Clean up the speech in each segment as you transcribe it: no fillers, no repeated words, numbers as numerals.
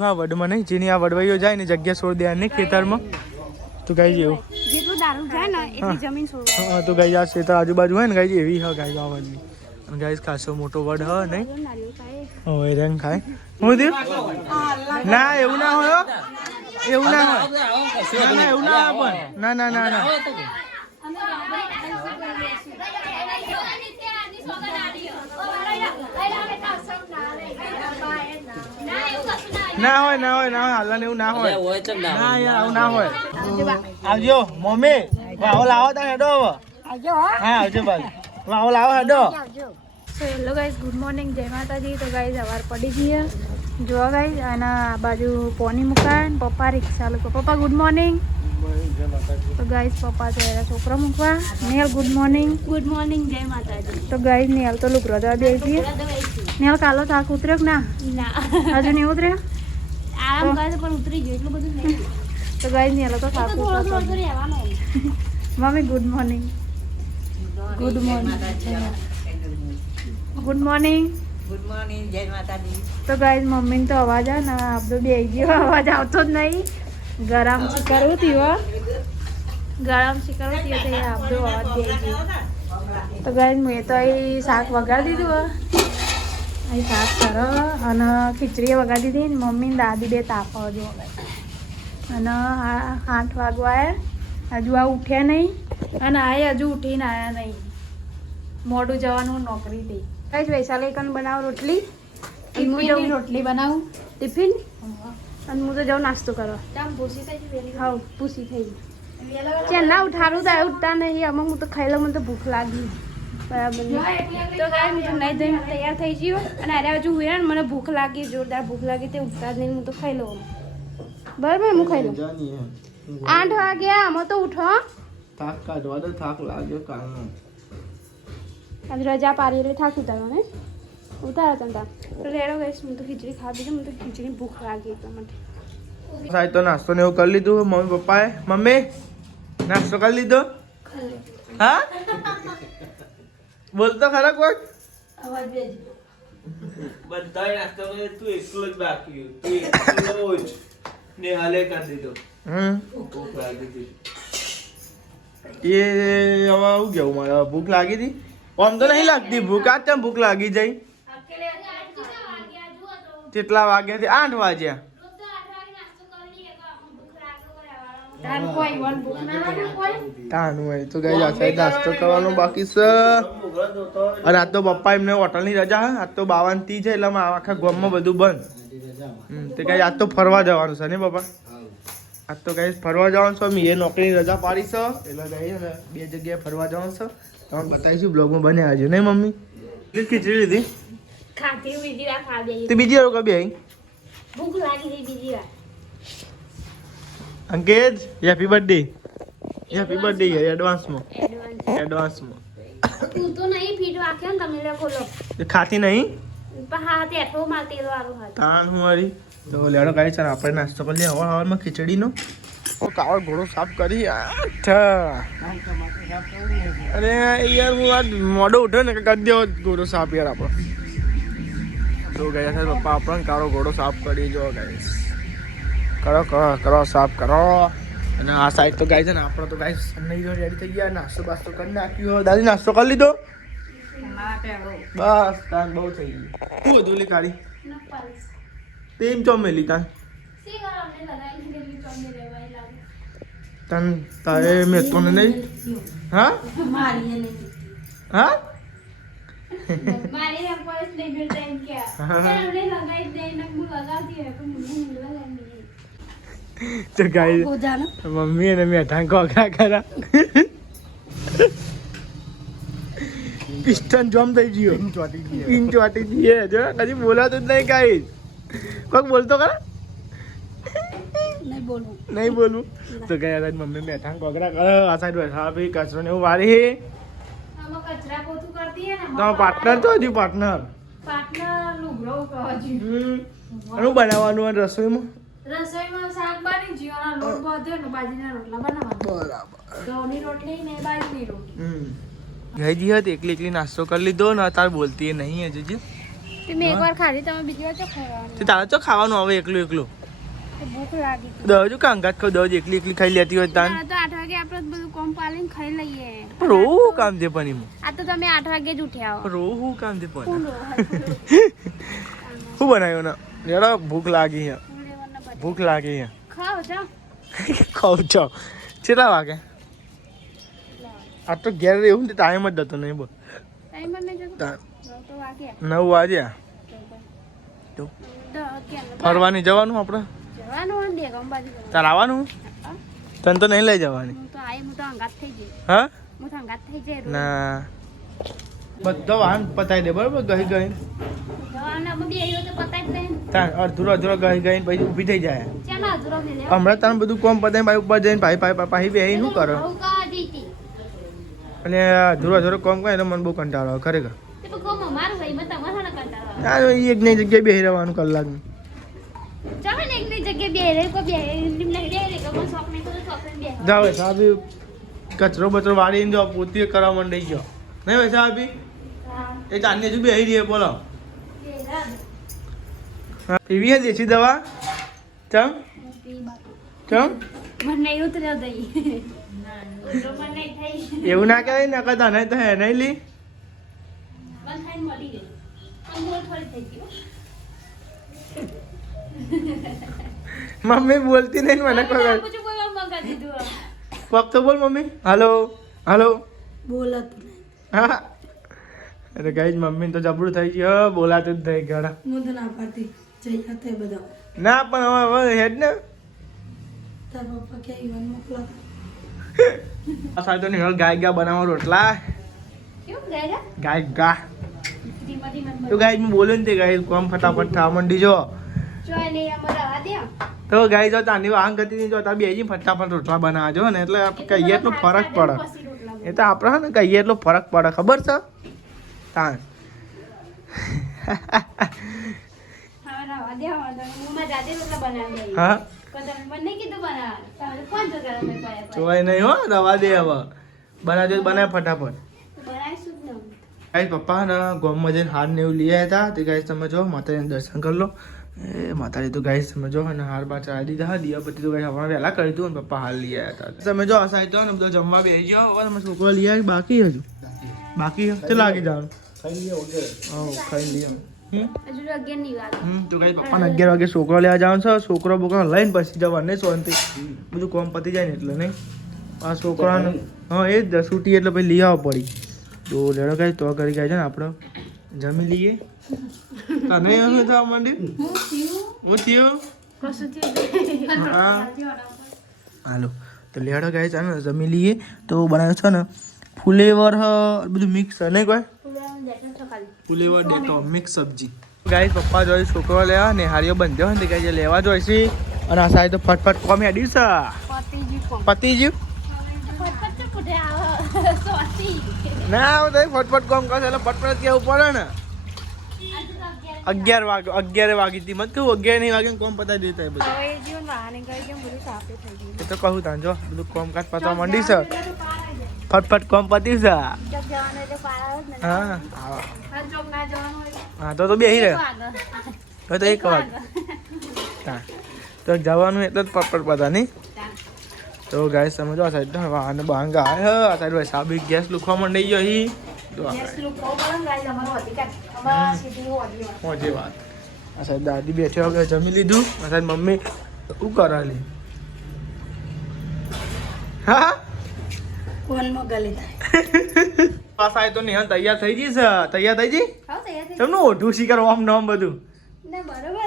હા વડમાં નહીં જેની આ વડવાઈઓ જાય ને જગ્યા છોડ દેવાની ખેતરમાં તો ગાઈ જેવું જેટલું દારૂ જાય ને એટલી જમીન છોડવા. હા તો ગાઈ આ ખેતર આજુબાજુ હોય ને ગાઈ એવી હ ગાઈ આ વડની અને ગાઈ ખાસો મોટો વડ હ નહીં હોય રંગ ખાય હું દે ના એવું ના હોય એવું ના હોય એવું ના હોય ના ના ના ના ના હોય ના હોય ના હોય હાલને એવું ના હોય ના યાર આવું ના હોય આવજો મમ્મી વાવો લાવો તા હેડો હવે આવજો હા આવજો ભાઈ વાવો લાવો હેડો so hello guys good morning જય માતાજી. તો ગાઈઝ સવાર પડી ગઈ જો ગાઈઝ આના બાજુ પોની મુકાય પપ્પા રિક્ષા લોકો પપ્પા ગુડ મોર્નિંગ. તો ગાઈઝ પપ્પા છે છોકરો મૂકવા નેલ ગુડ મોર્નિંગ જય માતાજી. તો ગાઈઝ નેલ તો લુકરો દવા દે છીએ નેલ કાલો થાક ઉતર્યો કે ના હજુ નહીં ઉતર્યો આરામ કરે પણ ઉતરી ગયો એટલું બધું નહીં. તો ગાઈઝ નેલ તો થાક ઉતર્યો મમ્મી ગુડ મોર્નિંગ જય માતાજી. તો ગાઈઝ મમ્મીને તો અવાજ આવે ને આપડો બે ગયો અવાજ આવતો જ નહીં ગરમ શીકરવું થયો તો આપડો અવાજ બે ગયો. તો ગાઈઝ મેં તો અહીં શાક વગાડી દીધું અહીં શાક કરો અને ખીચડી વગાડી દીધી ને મમ્મી ને દાદી બે તાપવા જો અને 8 વાગવા હજુ આ ઉઠ્યા નહીં અને આ હજુ ઉઠીને આવ્યા નહીં મોડું જવાનું નોકરી થઈ. કઈ વૈશાલી કન બનાવું રોટલી રોટલી બનાવું ટિફિન અને હું તો જાઉં નાસ્તો કરવા. હા પૂછી થઈ છે ના ઉઠાડું તો ઉઠતા નહીં આમાં હું તો ખાઈ લઉં મને તો ભૂખ લાગી બરાબર. તો કાંઈ હું તો નહીં ધોઈને તૈયાર થઈ ગયો અને અરે હજુ હોય ને મને ભૂખ લાગી જોરદાર ભૂખ લાગી તે ઉઠતા જ નહીં હું તો ખાઈ લઉં બરાબર હું ખાઈ લઉં. 8 વાગ્યા આમાં તો ઉઠો થાક કાઢવા દો થાક લાગ્યો કારણે આજે રજા પાડી એટલે થાક ઉતારવા ને ઉતારો તમે તો રેડો ગઈશ હું તો ખીચડી ખાધી છે મને તો ખીચડી ભૂખ લાગી એટલા માટે. સાહેબ તો નાસ્તો ને એવું કરી લીધું મમ્મી પપ્પાએ મમ્મી નાસ્તો કરી લીધો હા બોલતો ખરા કોઈ બધાય નાસ્તો કરે તું એકલો જ બાકી તું એકલો જ ને હાલે કરી દીધો ભૂખ લાગી હતી એ હવે આવું કેવું મારે ભૂખ લાગી હતી આમ તો નહીં લાગતી ભૂખ આજ કેમ ભૂખ લાગી જાય કેટલા વાગ્યા 8 વાગ્યા તાનું હોય તો ગઈ આ સાઈડ નાસ્તો કરવાનો બાકી છે અને આજ તો પપ્પા એમને હોટલની રજા હે આજ તો 52 તી છે એટલે આખા ગામમાં બધું બંધ તે કઈ આજ તો ફરવા જવાનું છે ને પપ્પા આજ તો કઈ ફરવા જવાનું છે મેં એ નોકરીની રજા પાડી છે એટલે કઈ ને 2 જગ્યાએ ફરવા જવાનું છે તમને બતાવીશું બ્લોગમાં બને આવજો નહીં મમ્મી ખીચડી લીધી ખાતી બીજી વાર ખાવા દે તે બીજી વાર કભી આવી ભૂખ લાગી હતી બીજી વાર. અંકેત હેપી બર્થડે એડવાન્સમાં તું તો નહીં ફીટ વાક્યો ને તમે લોકો લો ખાતી નહીં પણ હા તે એટલો માર તેલ વાળું હાથ તાન હું મારી તો લેડો કાઈ ચાલ આપણે નાસ્તો કરી લઈએ હવામાં ખીચડીનો કાવડ ઘોડો સાફ કરી અરે યાર હું આ મોડો ઉઠ્યો ને કરી દેવો ઘોડો સાફ યાર આપણો તો ગયા છે પપ્પા આપણને કાળો ઘોડો સાફ કરી જો ગાઈસ કરો સાફ કરો અને આ સાઈડ તો ગાય છે ને આપણો તો ગાય નહીં રેડી થઈ ગયા નાસ્તો બાસ્તો કરી નાખ્યો દાદી નાસ્તો કરી લીધો બસ તાન બહુ થઈ ગઈ શું હતું લે કાઢી તેમ ચોમેલી તાન તન તારે મેં તો નહીં હા હા મારી પર્સ નહીં મિલતા એમ કે આપણે લગાઈ દે ને હું લગાવતી હે પણ હું લગાવી તો ગાય મમ્મી અને મેઠા કોકરા ખરા પિસ્ટન જોમ થઈ ગયો પિન ચોટી ગઈ જો કદી બોલાતું જ નહીં ગાય કોક બોલતો ખરા નહીં બોલવું તો ગયા મમ્મી મેઠા કોકરા કરે આ સાઈડ બેઠા ભાઈ કચરો ને એવું વાળી કચરા પોતું કરતી હે ને તમારો પાર્ટનર તો હજી પાર્ટનર લુગડો કહજી શું બનાવવાનું હોય રસોઈમાં શાક બની જીવાના લોટ બાંધ્યો ને બાજરીના રોટલા બનાવવાના બરાબર ઘઉંની રોટલી ને બાજરીની રોટલી ગઈ હતી એકલી નાસ્તો કરી લીધો ને અત્યારે બોલતી નહીં હજુ તે મેં એકવાર ખાધી તમે બીજી વાર ચો ખાવાનું તે તારે ચો ખાવાનું આવે એકલું એકલું ભૂખ લાગી દહજુ કાંગાત ખાવ દહજ એકલી એકલી ખાઈ લેતી હોય તાન તો 8 વાગે આપણે બધું કોમ પાલીને ખાઈ લઈએ રોવું કામ દે પણ એમાં આ તો તમે 8 વાગે જ ઉઠ્યા હો રોવું કામ દે પણ શું બનાવ્યું ને યાર ભૂખ લાગી છે ભૂખ લાગી છે ખાઓ જાઓ ખાવ છો કેટલા વાગે આ તો ઘેર એવું ને ટાઈમ જ હતો નહીં બોલ ટાઈમ પર નહીં જતો 9 વાગ્યા 9 વાગ્યા તો ફરવાની જવાનું આપણે જવાનું હોય ને અંબાજી તાર આવવાનું તને તો નહીં લઈ જવાની હું તો આઈ હું તો અંગાત થઈ ગઈ હા હું તો અંગાત થઈ જાય ના બધો વાહન પતાવી દે બરાબર ગઈ ગઈ જવાનું અમે બે આવ્યો તો પતાઈ જ દે તાર અડધુરો અડધુરો ગઈ ગઈ પછી ઊભી થઈ જાય ચાલો અધૂરો મે લે હમણાં તારે બધું કોમ પતાવી ભાઈ ઉપર જઈને ભાઈ બેહી શું કરો હું કા દીતી અને અધૂરો અધૂરો કોમ કરે એટલે મને બહુ કંટાળો આવે ખરેખર તે પણ કોમ મારું ભાઈ મત મને કંટાળો આ એક નહીં જગ્યાએ બેહી રહેવાનું કલાકનું ચાલે ને એકની જગ્યાએ બે રે કો બે નહીં રે રે કો શોખ નહીં તો શોખ ને બે જાવ સાહેબ કચરો બચરો વાળીને જો પોતી કરવા માંડી ગયો નહીં ભાઈ સાહેબ એ ચાંદની હજુ બેહી રહી બોલો પીવી હે દેશી દવા ચમ ચમ મને ઉતર્યો દઈ તો મને થઈ એવું ના કહેવાય ને કદા નહીં તો હે નહીં લી બંધ થઈને મળી ગઈ અંગોળ થોડી થઈ ગઈ મમ્મી બોલતી નહીં મને કોઈ પૂછું કોઈ મંગા દીધું ફક્ત બોલ મમ્મી હાલો હાલો બોલત હા અરે ગાઈસ મમ્મી તો જબરું થઈ ગયું બોલાતું જ થઈ ગયું હું તો ના પાડતી જઈ હતા બધા ના પણ હવે હેડ ને તાર પપ્પા કે ઈવન મોકલા આ સાલ તો નિહળ ગાય ગા બનાવો રોટલા કેમ ગયા ગાય ગા ધીમા ધીમા તો ગાઈસ હું બોલ્યો ને તે ગાઈસ કોમ ફટાફટ થવા માંડી જો જોય ને અમારા આ દે તો ગાઈસ જો તાની આંગ ગતિ ની જો તા બેજી ફટાફટ રોટલા બનાવજો ને એટલે આપણે કહીએ એટલો ફરક પડે એ તો આપણે ને કહીએ એટલો ફરક પડે ખબર છે તાન હા રાવા દે હું માં જાતે રોટલા બનાવી દઈ હા પણ તમે મને કીધું બનાવવા તમે કોણ જો કરે મેં પાયા જોવાય નહીં હો રવા દે હવે બનાવજો તો બનાવ ફટાફટ બનાવીશું જ ને ગાઈસ પપ્પા ને ગોમમાં જઈને હાર ને એવું લઈ આવ્યા હતા તે ગાઈસ તમે જો માતાજીને દર્શન કરી લો એ માતાજી તો ગાઈસ તમે જો અને હાર બાર ચડાવી દીધા દિયાપતિ તો ગાઈસ આપણે વહેલા કરી દીધું અને પપ્પા હાર લઈ આવ્યા હતા તમે જો આ સાઈડ તો ને બધો જમવા બેસી ગયો હવે તમે છોકરો લઈ આવી બાકી હજુ બાકી તે લાગી જવાનું ખાઈ લઈએ હજુ તો 11 ની વાત તો ગાઈસ પપ્પાને 11 વાગે છોકરો લેવા જવાનું છે છોકરો બોકરો લઈને પછી જવાનું નહીં શાંતિ બધું કોમ પતી જાય ને એટલે નહીં આ છોકરાને હા એ જ છૂટી એટલે પછી લઈ આવવા પડી તો લેડો ગાઈસ તો કરી ગયા છે ને આપણે જમી લઈએ તને એવું થવા માંડ્યું હું થયું કશું થયું હા હાલો તો લેડો ગાઈસ આને જમી લઈએ તો બનાવ્યું છે ને ફુલેવર બધું મિક્સ નહીં કોઈ ફુલેવર ડેટો મિક્સ સબ્જી ગાઈસ પપ્પા જોઈ છોકરો લેવા ને હારીઓ બંધ્યો હોય ને ગાઈસ લેવા જોઈ છે અને આ સાઈડ તો ફટફટ કોમ હેડી છે પતિજી ફટફટ તો ફૂટે આવો સોતી ના આવું તો ફટફટ કોમ કરશે એટલે ફટફટ કેવું પડે ને 11 વાગી હતી મત કહું 11 નહીં વાગે કોમ પતાવી દેતા એ બધું હવે જીવન વાહને ગઈ કે બધું સાફે થઈ ગયું એ તો કહું તાન જો બધું કોમકાજ પતવા માંડી છે ફટફટ કોમ પતી છે જગ જવાનું એટલે પાર આવે જ ને હા હા જોગ ના જવાનું હોય હા તો બેહી રહે તો તો 1 વાગે હા તો જવાનું એટલે જ ફટફટ પતા નહીં તો ગાઈસ સમજો આ સાઈડ વાહન બાંગ આવે આ સાઈડ ભાઈ સાબી ગેસ લુખવા માંડી ગયો હી તો મોજી વાત આ સાઈડ દાદી બેઠી વગર જમી લીધું આ સાઈડ મમ્મી શું કરાલી હા કોણ મોગલી આ સાઈડ તો નિહાન તૈયાર થઈ ગઈ છે તૈયાર થઈ ગઈ હા તૈયાર થઈ તમને ઓઢું શીખર ઓમ નોમ બધું ના બરોબર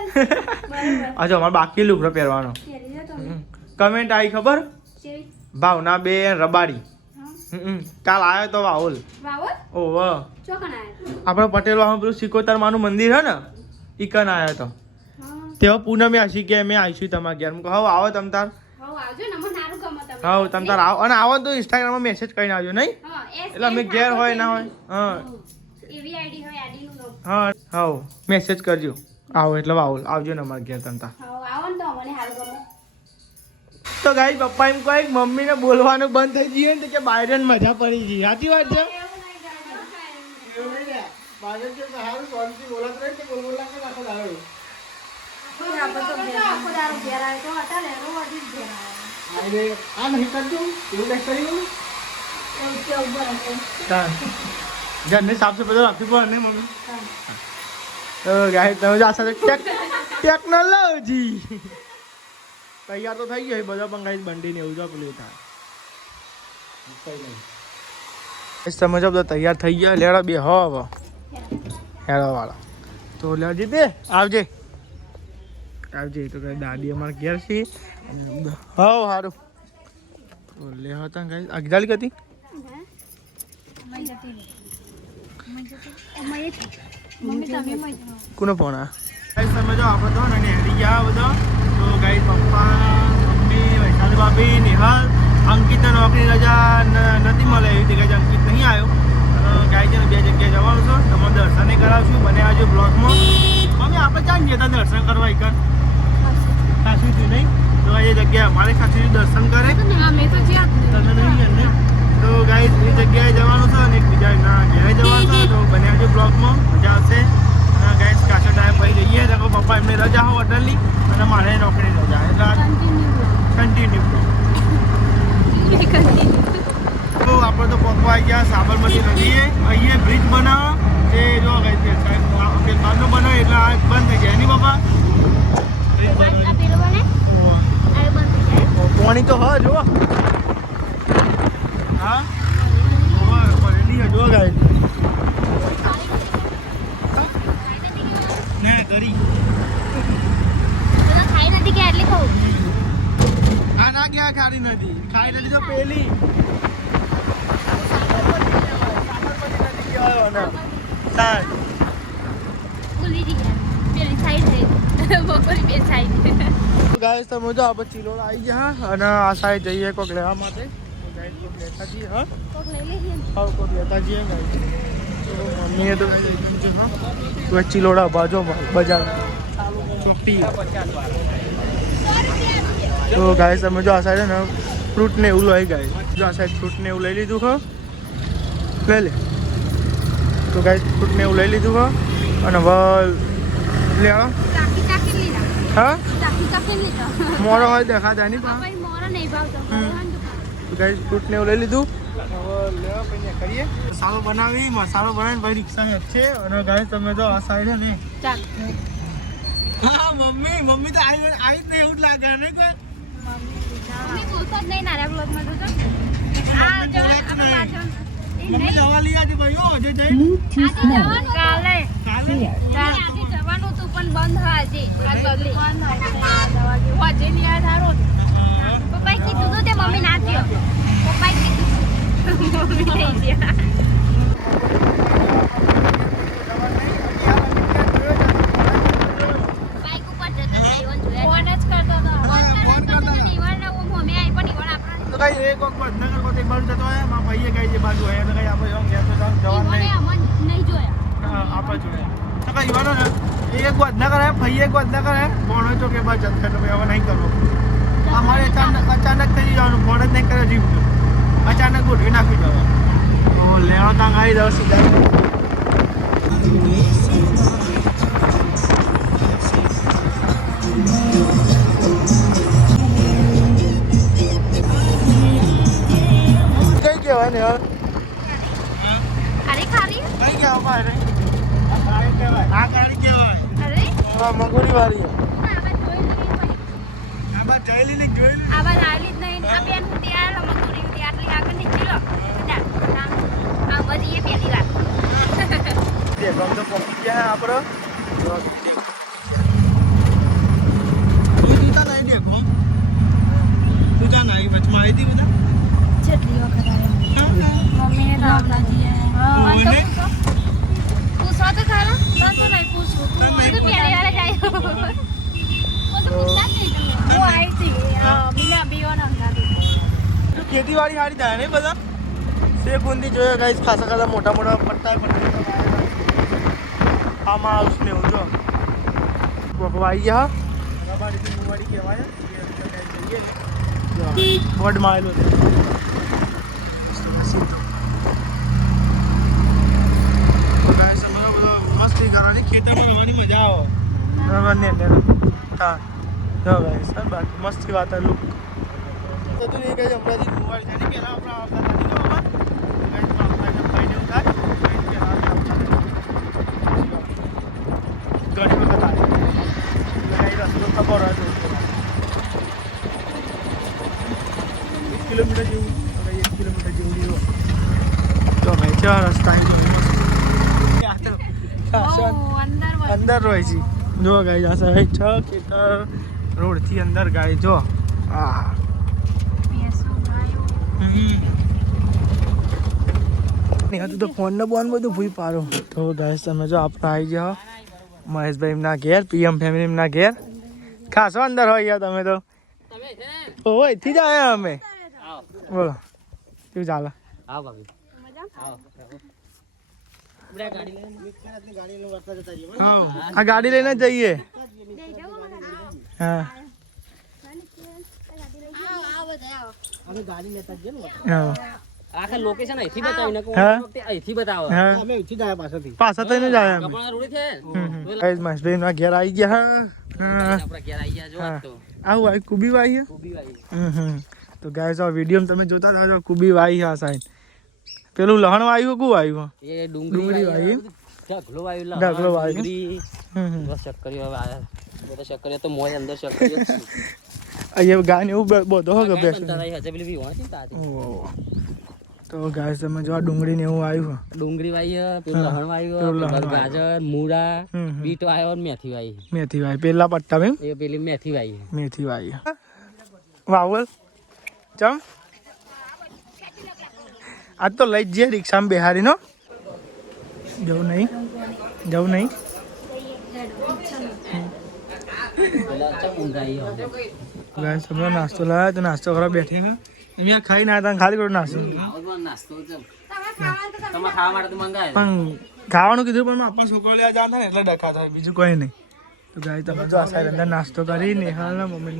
અચ્છા અમારે બાકી લુગડો પહેરવાનો કેરી જો તમે કમેન્ટ આવી ખબર કેવી ભાવના બે રબારી હા કાલ આવ્યો તો વાહોલ વાવર ઓહ ચોકણ આયા આપણે પટેલ વાહન પેલું સિકોતર માનું મંદિર હે ને ઈકન આવ્યો તો હા તેઓ પૂનમે આશી કે મેં આવીશું તમારા ઘેર હું કહું હવે આવો તમ તાર હા આવજો ને મને સારું ગમે તમે હા તમ તાર આવો અને આવો તો ઇન્સ્ટાગ્રામમાં મેસેજ કરીને આવજો નહીં હા એટલે અમે ઘેર હોય ના હોય હા એવી આઈડી હોય આઈડી નું હા હા મેસેજ કરજો આવો એટલે વાવો આવજો ને અમારા ઘેર તમ તાર હા આવો ને તો મને સારું ગમે તો ગાઈ પપ્પા એમ કોઈ મમ્મીને બોલવાનું બંધ થઈ ગયું ને કે બાયરન મજા પડી ગઈ સાચી વાત છે બાજુ કે હારું શાંતિ બોલત રહે કે બોલ કે નાખો દાડો આપણે તો આખો દારૂ ઘેર આવે તો હતા ને એનો વધી ઘેર આવે આને આ નહીં કરજો એવું કઈ કર્યું એવું કેવું બરાબર તા ઘરને સાફ સફાઈ રાખવી પડે ને મમ્મી તો ગાય તમે આ સાથે ટેકનોલોજી તૈયાર તો થઈ ગયો બધા બંગાળી બંડીને એવું જો પેલું થાય તમે જો બધા તૈયાર થઈ ગયા લેડા બે હો હવે હેડો વાળા તો લેવા જીતે આવજે આવજે તો કઈ દાદી અમારે ઘેર છે હા સારું તો લે હતા કઈ અગદાલી હતી કોનો ફોન આ તમે જો આપણે તો ને હેરી ગયા બધા તો ગાઈ પપ્પા મમ્મી વૈશાલી ભાભી નિહાલ અંકિતને નોકરી રજા નથી મળે એવી રીતે ગાઈ અંકિત નહીં આવ્યો ગાઈ છે ને બે જગ્યાએ જવાનું છે તમારે દર્શને કરાવશું બને આજે બ્લોગમાં મમ્મી આપણે ચાલ ગયા હતા દર્શન કરવા એક ખાસું થયું નહીં તો એ જગ્યાએ અમારે ખાસું દર્શન કરે અમે તો જ્યાં તમે નહીં ને તો ગાઈ એ જગ્યાએ જવાનું છે અને બીજા ઘેરે જવાનું છે તો બને આજે બ્લોગમાં મજા આવશે ગાઈસ કાચો ટાઈમ પછી જઈએ તો પપ્પા એમને રજા હોય હોટલની અને મારે નોકરી રજા એટલે કન્ટિન્યુ તો આપણે તો પકવા ગયા સાબરમતી નદીએ અહીંયા બ્રિજ બનાવો તે જો ગઈ છે બારનો બનાવે એટલે આ બંધ થઈ જાય નહીં બાપા પાણી તો હા જો હા જો ગાય ને કરી ખાઈ નથી કે એટલે કહું આ ના ક્યાં ખારી નથી ખાઈ નથી તો પેલી ગાઈસ તમે જો આપણે ચિલોડ આવી ગયા અને આ સાઈડ જઈએ કોક લેવા માટે ગાઈસ કોક લેતા જઈએ હા કોક લેતા જઈએ ગાઈસ મમ્મીએ તો તો ચિલોડા બાજો બજાર ચોકટી તો ગાઈસ તમે જો આ સાઈડ ને ફ્રૂટ ને એવું લઈ ગાઈસ જો આ સાઈડ ફ્રૂટ ને એવું લઈ લીધું ખો લઈ લે તો ગાઈસ ફ્રૂટ ને એવું લઈ લીધું ખો અને હવે લે હા મોરો હોય દેખાતા નહીં તો ગાઈસ ફ્રૂટ ને એવું લઈ લીધું હવે લેવા પછી કરીએ મસાલો બનાવી મસાલો બનાવીને ભાઈ રિક્ષા છે અને ગાઈસ તમે જો આ સાઈડ ને હા મમ્મી તો આવી જ નહીં એવું જ લાગે ને કોઈ મમ્મી દવા લઈ આવજો ભાઈ ઓ જે જઈ કાલે જવાનું તું પણ બંધ હાજી પપ્પાએ કીધું તું તે મમ્મી ના થયો પપ્પાએ કીધું મમ્મી નહીં થયા બાઈક ઉપર જતા ફોન જ કરતો તો કઈ એક વખત નગર કોતે બંધ થતો હોય માં ભાઈએ કઈ જે બાજુ હોય તો કઈ આપણે જો ગયા તો જવાનું નહીં જોયા આપણે જોડે તો કઈ ઈવાનો ને એક વાત ના કરે ભાઈ એક વાત ના કરે ફોન હોય તો કે બાદ જત કરે હવે નહીં કરવો અમારે અચાનક થઈ જવાનું ફોન જ નહીં કરે જીવ અચાનક ગોઠવી નાખી જવાનું તો લેવા તાંગ આવી જાવ સીધા કઈ કહેવાય ને હવે ખારી કઈ કહેવા રે આ કાળી કહેવાય અરે આ મંગોરી વાળી આ બા જોયેલી જોયેલી આ બાદ આલી જ નહીં આ બેન હતી આ મકુરી હતી આટલી આગળ ની ચીલો બેટા આ બધી એ પહેલી વાર દેખો તો પહોંચી ગયા આપણો તું તા નહીં દેખો તું જા નહીં વચમાં આવી હતી બધા છેટલી વખત આવ્યા મમ્મીને રામલાજી હા તું સો તો ખારા ના તો નહીં પૂછું તું પહેલી વાર જ આવ્યો હું આવી હતી મીના બીઓના અંગાડી ખેતીવાડી સારી થાય ને બધા સે બુંદી જોયો ગાઈસ ખાસા ખાસા મોટા મોટા પટ્ટા આમાં હાઉસ ને હું જો આવી ગયા રબાડીથી મુવાડી કહેવાય બોર્ડ માં આવેલો છે ગાઈસ અમારા મસ્તી કરવાની ખેતરમાં રમવાની મજા આવે રમવાની અંદર હા જો ગાઈસ બાકી મસ્તી વાત લુક તો તું એ કઈ હમણાંથી મોબાઈલ છે ને પહેલાં આપણા આવતા હતા નહીં ગયો બાપા ઘણી વખત આવે રસ્તો ખબર હોય 1 કિલોમીટર જેવું 1 કિલોમીટર જેવું રહ્યો તો ભાઈ ચાર રસ્તા અંદર હોય છે જો ગાઈ આ સાઈડ 6 ખેતર રોડ થી અંદર ગાય જો આ હતું તો ફોન ને બોન બધું ભૂઈ પાડો તો ગાઈસ તમે જો આપણે આવી ગયા મહેશભાઈ એમના ઘેર પીએમ ફેમિલી એમના ઘેર ખાસો અંદર હોય ગયા તમે તો ઓય થી જ આયા અમે બોલો કેવું ચાલે આવ ભાભી આ ગાડી લઈને જ જઈએ હા આખા લોકેશન અહીંથી બતાવીને અહીંથી બતાવો અમે અહીંથી જ આયા પાછળથી પાછા થઈને જ આયા અમે કપડા રોડી છે ગાઈસ મહેશભાઈ ના ઘેર આવી ગયા આપણા ઘેર આવી ગયા જો આજ તો આવું આવી કુબી વાઈ હે કુબી વાઈ તો ગાઈસ આ વિડિયો તમે જોતા હતા કુબી વાઈ આ સાઈડ પેલું લહણ વાયું કુ વાયું એ ડુંગળી વાઈ ઢગલો વાયું ઢગલો વાયું. ડુંગળી બસ શક્કરીઓ આ બધા શક્કરીઓ તો મોય અંદર શક્કરીઓ છે અહીંયા ગાય ને એવું બધો હગે બેસ તારા હજે પેલી વાંચી તાતી તો ગાઈસ તમે જો આ ડુંગળી ને એવું આવ્યું ડુંગળી વાઈ પેલું લહણ વાયું ગાજર મૂળા બીટ વાયો મેથી વાઈ મેથી વાઈ પેલા પટ્ટા મેં એ પેલી મેથી વાઈ મેથી વાઈ વાવલ ચમ આજ તો લઈ જઈએ રિક્ષામાં બેહારી નો જવું નહીં પેલા ચમ ઊંઘાઈ ગાઈસ તમે નાસ્તો લાવ્યા તો નાસ્તો કરવા બેઠી ને તમે ખાઈ ના હતા ખાલી કરો નાસ્તો નાસ્તો ચમ તમે ખાવા માટે તો મંગાય પણ ખાવાનું કીધું પણ આપણા છોકરો લેવા જતા ને એટલે ડખા થાય બીજું કોઈ નહીં તો ગાઈસ તમે તો આ સાઈડ અંદર નાસ્તો કરી નિહાલ ના મમ્મી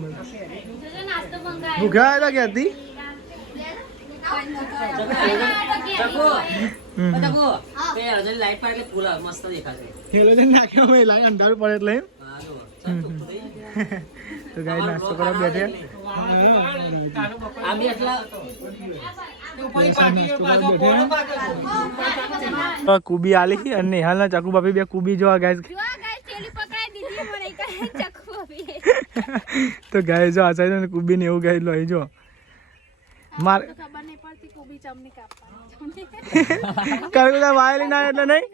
ભૂખ્યા હતા ક્યાંથી નાખ્યો અંધારું પડે એટલે તો ગાય નાસ્તો કરવા બેઠે કુબી આલી અને નિહાલના ચાકુ બાપી બે કુબી જોવા ગાય તો ગાય જો આ સાઈડ કુબી ને એવું ગાય લઈ જો મારે કરગુદા વાયલી ના એટલે નહીં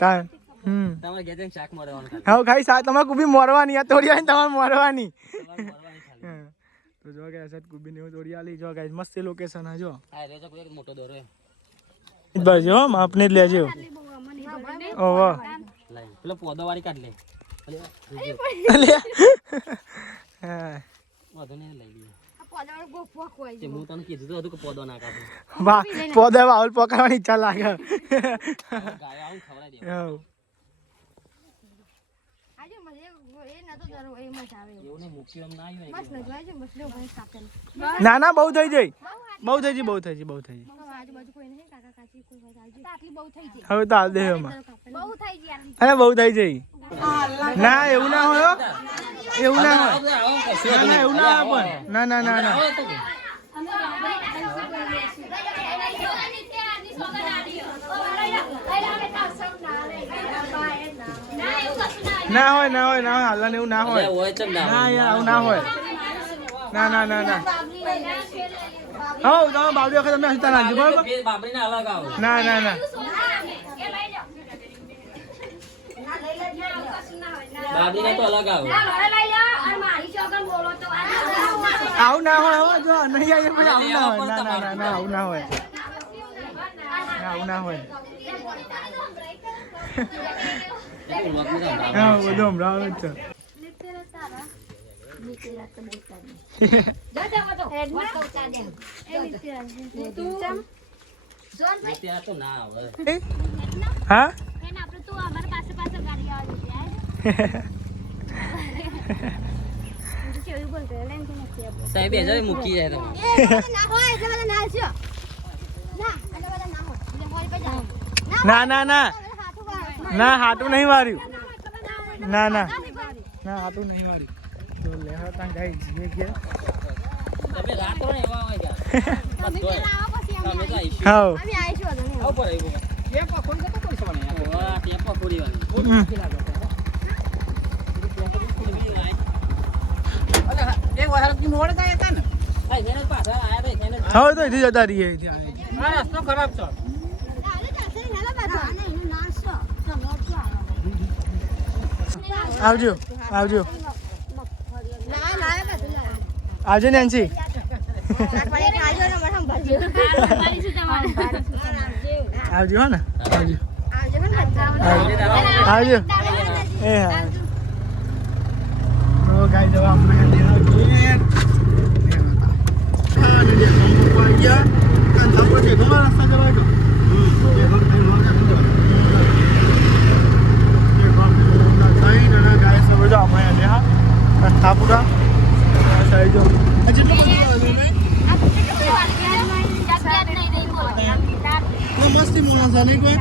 કા તમારે ગેજે શાક મારવાનું હા ખાઈ સા તમારે કુબી મોરવાની આ તોડી આવીને તમારે મોરવાની તો જો ગાય સાઈડ કુબી ને એવું તોડી આલી જો ગાય મસ્ત લોકેશન હા જો આ રેજો કોઈ મોટો દોરો બસ જો આપને જ લેજો ઓહો લાઈ પેલો પોદો વાળી કાઢ લે હા વાંધો નહીં લઈ લે હું તને કીધું તો હતું કે પોદો ના કાઢે વાહ પોદા વાવલ પકડવાની ઈચ્છા લાગે ગાય આવું ખવડાવી દે એવું નહીં મૂક્યું એમ ના આવ્યું ના ના બહુ થઈ જાય હવે તો હાલ દે એમાં અરે બહુ થઈ જાય ના એવું ના હોય એવું ના હોય એવું ના હોય પણ ના ના હોય હાલવા એવું ના હોય ના યાર આવું ના હોય ના હો તમે બાબડી વખત તમે હસતા નાખજો બરાબર બાબરીને અલગ આવો ના બાબરીને તો અલગ આવો આવું ના હોય હવે જો નહીં આવીએ પછી આવું ના હોય ના આવું ના હોય હા બધું હમણાં જ છે તો ના આવે હા સાહેબ એ જ મૂકી જાય ના ના હાટું નહીં માર્યું ના ના ના હાટું નહીં માર્યું તો લેવા તાં ગાઈ જીએ ગયા તમે રાત રો એવા હોય ગયા તમે તો આઈશું હા આવ પર આવ્યો કે પકોન કે તો કોઈ સવાને આ તે પકોડી વાળી અલે એક વાર કી મોડ જાય તા ને આ જેને પાછા આયા તો એને હા તો એથી જતા રહીએ આ રસ્તો ખરાબ છે આવજો આવજો આવજો નેન્સી આવજો હો ને આવજો આવજો એ હા તો ગાઈ દવા આપણે દેવા જોઈએ હા ને દે સંપૂર્ણ આવી ગયા કાન થાપો છે ઘણા રસ્તા જવાય તો એ ઘર થઈ લો જો આપણે લે હા થાપુરા સાઈ જો જેટલો બધો મસ્તી મોણસ નહીં કોઈ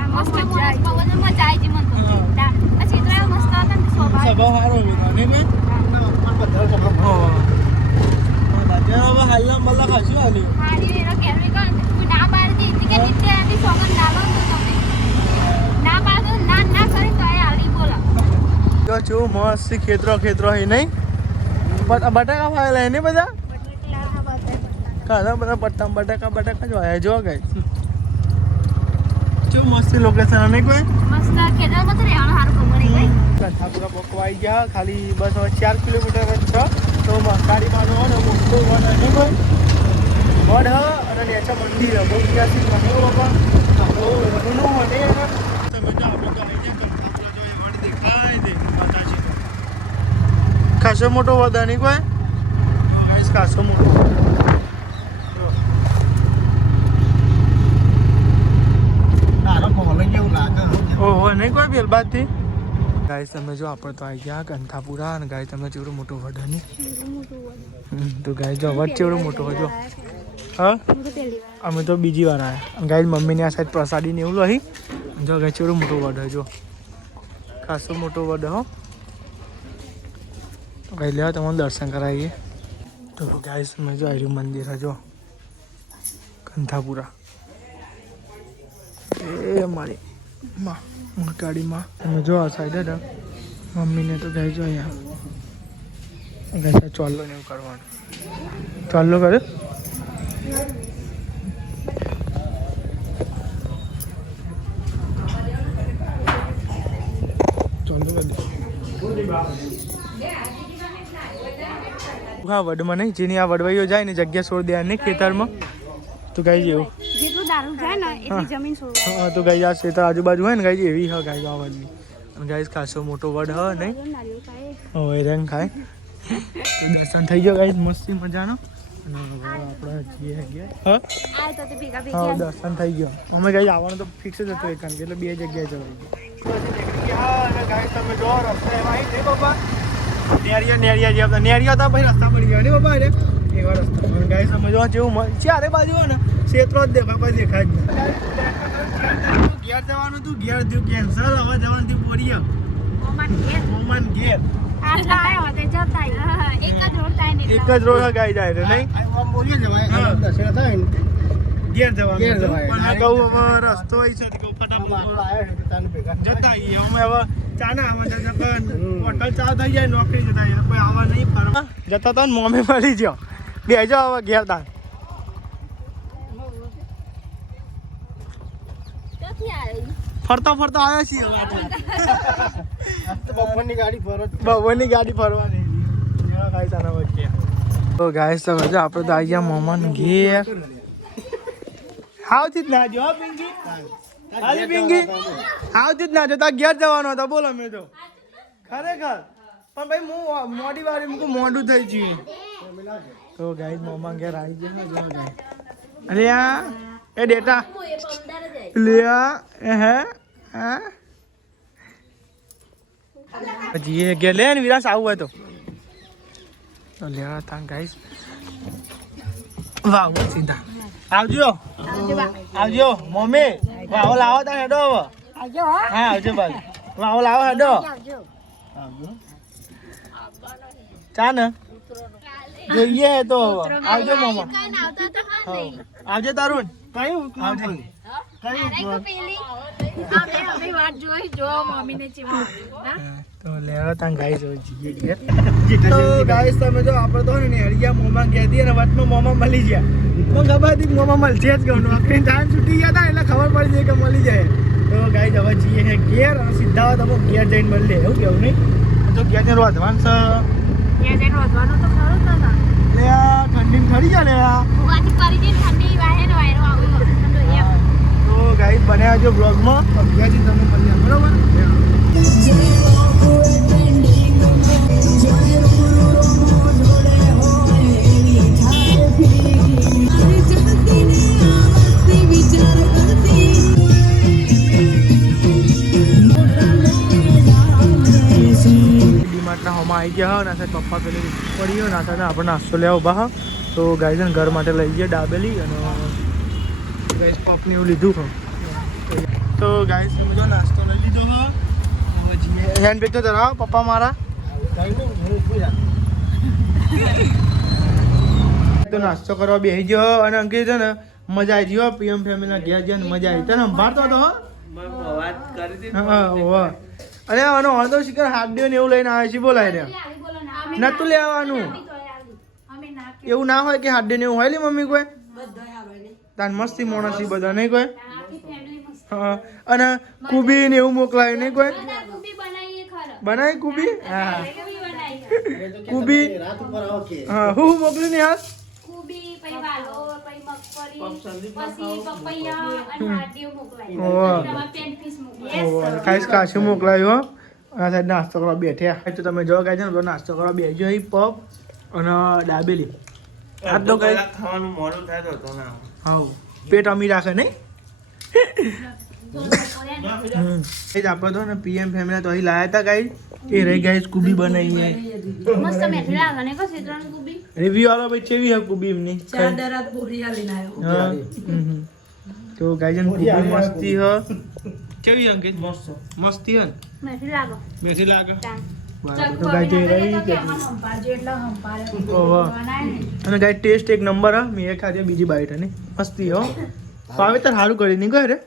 સ્વભાવ સારો નહીં કોઈ હવે હાલના મલ્લા ખાશું આની જો છું મસ્ત ખેતરો હે નહીં બટાકા ફાવેલા એને બધા કાના બધા બટાકા જો આયા જો ગઈ જો મસ્ત લોકેશન અને કોઈ મસ્ત ખેતરમાં તો રહેવાનું સારું ખબર નહીં કંઠાપુરા બકવાઈ ગયા ખાલી બસ હવે 4 કિલોમીટર જ છે તો ગાડીમાં નો ને મોટો વડ અને કોઈ વડ હ અને નેચા મંદિર બહુ ઐતિહાસિક મંદિર બાપા બહુ જૂનું અને તમે જો આપણે ગાઈને કંઠાપુરા જો એ વડ દેખાય દે માતાજી ખાસો મોટો વડ નહીં કોઈ ગાઈસ ખાસો મોટો ઓહો નહીં કોઈ બેલબાદથી ગાઈસ તમે જો આપણે તો આવી ગયા કંઠાપુરા અને ગાય તમે જેવડું મોટું વડ નહીં તો ગાય જો વડ જેવડું મોટું હજો હા અમે તો બીજી વાર આવ્યા ગાય મમ્મીની આ સાઈડ પ્રસાદી ને એવું લઈ જો ગાય જેવડું મોટું વડ હજો ખાસો મોટો વડ હો તો ગાય લેવા તમારું દર્શન કરાવીએ તો ગાય તમે જો આવ્યું મંદિર હજો કંઠાપુરા એ મારી માં ગાડીમાં તમે જો આ સાઈડ હતા મમ્મીને તો ગાય જો અહીંયા ગાય ચોલ્લો ને એવું કરવાનું ચોલ્લો કરે ચોલ્લો કરી હા વડમાં નહીં જેની આ વડવાઈઓ જાય ને જગ્યા છોડ દે નહીં ખેતરમાં તો ગાય જેવું જેટલું દારૂ જાય ને એટલી જમીન છોડવા હા તો ગાય આ ખેતર આજુબાજુ હોય ને ગાય એવી હ ગાય આ વડની અને ગાય ખાસો મોટો વડ હ નહીં હવે રંગ ખાય તો દર્શન થઈ ગયો ગાય મસ્તી મજાનો અને હવે આપણે જઈએ ગયા હા દર્શન થઈ ગયો અમે ગાય આવવાનું તો ફિક્સ જ હતું એક એટલે બે જગ્યાએ જવાય ગયા અને ગાય તમે જો રસ્તા એમાં આવી નહીં બાપા નેરિયા જેવા નેરિયા હતા પછી રસ્તા પડી ગયા ને બાપા અરે એવા રસ્તા ગાય સમજવા જેવું ચારે બાજુ હોય ને ક્ષેત્રો જ દેખાય પછી દેખાય જ નહીં ઘેર જવાનું તું ઘેર થયું કેન્સલ હવે જવાનું થયું બોરીએ મોમાન ઘેર એક જ રોડ ગાય જાય છે નહીં ઘેર જવાનું પણ કહું હવે રસ્તો હોય છે કહું ફટાફટ જતા આવીએ અમે હવે ચાના હોટલ ચાલુ થઈ જાય નોકરી જતા કોઈ આવા નહીં ફરવા જતા તો મોમે મળી ગયો બેજો હવે ઘેર તાર ફરતા આવ્યા છીએ બપોરની ગાડી ફરવાની તો ગાય તમે જો આપણે તો આવી ગયા મોમાન ઘેર હાવથી જ ના જો પિંકી હાલી પિંકી હાવથી જ ના જો તાર ઘેર જવાનો હતો બોલો મેં તો ખરેખર પણ ભાઈ હું મોડી વાળી મૂકું મોડું થઈ ગયું તો ગાય મોમા ઘેર આવી ગયા જો અરે આ એ ડેટા લે હે હા જીએ કે લે ને વિરાસ આવું હોય તો લેવા તા ગાઈસ વાહ સીધા આવજો મમ્મી વાહ લાવો તા હેડો હવે હા આવજો ભાઈ લાવો લાવો હેડો ચા ને જોઈએ તો આવજો મામા આવજે તારું કયું આવજે તો લેવા તાં ગાઈ જો જીએ તો ગાઈસ તમે જો આપણે તો ને હરિયા મોમાં ગયા હતી અને વટમાં મોમાં મળી ગયા મને ખબર હતી મોમાં મળશે જ ગણો આપણે ટાઈમ છૂટી ગયા હતા એટલે ખબર પડી જાય કે મળી જાય તો ગાઈસ હવે જઈએ હે ઘેર અને સીધા તમે ઘેર જઈને મળી લે એવું કેવું નહીં તો ઘેર જઈને વધવાનું છે ઘેર જઈને વધવાનું તો ખરું જ ને લે આ ઠંડી ખરી ગયા લે આ તો ગાઈસ બન્યા જો બ્લોગમાં ઘેર જઈને તમે મળી બરોબર આવી ગયા ના સાહેબ પપ્પા પેલી પડી ગયો ના સાહેબ આપણે નાસ્તો લેવા ઉભા હા તો ગાઈઝ ઘર માટે લઈ જઈએ ડાબેલી અને ગાઈઝ પપને એવું લીધું હા તો ગાઈઝ જો નાસ્તો લઈ લીધો હા હેન્ડ બેગ તો ધરાવો પપ્પા મારા તો નાસ્તો કરવા બેસી ગયો અને અંકિત છે ને મજા આવી ગયો પીએમ ફેમિલીના ઘેર જઈને મજા આવી તને સંભાળતો હતો વાત કરી હતી હા વાહ અરે આનો અડધો શિખર હાથ ને એવું લઈને આવે છે બોલાય ને નતું લેવાનું એવું ના હોય કે હાથ ને એવું હોય લે મમ્મી કોઈ તાન મસ્તી મોણસી બધા નહીં કોઈ હા અને કુબી ને એવું મોકલાય નહીં કોઈ બનાવી કુબી હા કુબી હા હું મોકલી ને હાથ ખાઈશ કાશું મોકલાયું આ સાઈડ નાસ્તો કરવા બેઠ્યા તો તમે જો કાંઈ છે ને નાસ્તો કરવા બેસજો અહીં પપ અને ડાબેલી આ તો કઈ ખાવાનું મોડું થાય તો ના હા પેટ અમી રાખે નહીં આપણે તો ને પીએમ ફેમિલી તો અહીં લાયા હતા ગાઈ એ રહી ગાઈ કુબી બનાવીએ મસ્ત મેઠી લાગે ને કો સીતરાની કુબી રિવ્યુ આલો ભાઈ કેવી હે કુબી એમની ચાદરાત પૂરી આલી નાયો તો ગાઈજન કુબી મસ્તી હ કેવી અંકિત મસ્ત મસ્તી હે મેઠી લાગે મેથી લાગે ચાલ તો ગાઈ તે રહી કે અને ગાઈ ટેસ્ટ એક નંબર હ મેં ખાધી બીજી બાઈટ હે ને મસ્તી હો પાવે તાર સારું કરી નહીં ગયો રે